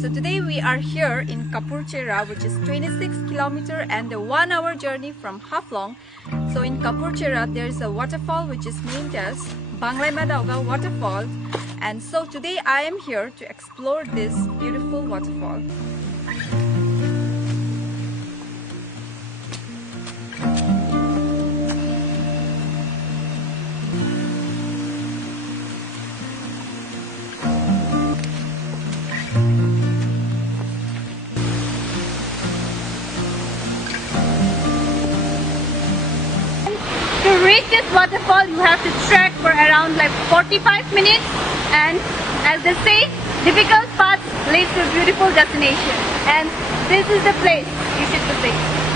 So today we are here in Kapurcherra, which is 26 kilometer and a 1 hour journey from Haflong. So in Kapurcherra there is a waterfall which is named as Banglaima Daogah Waterfall, and so today I am here to explore this beautiful waterfall. To reach this waterfall you have to trek for around like 45 minutes, and as they say, difficult paths lead to a beautiful destination, and this is the place you should visit.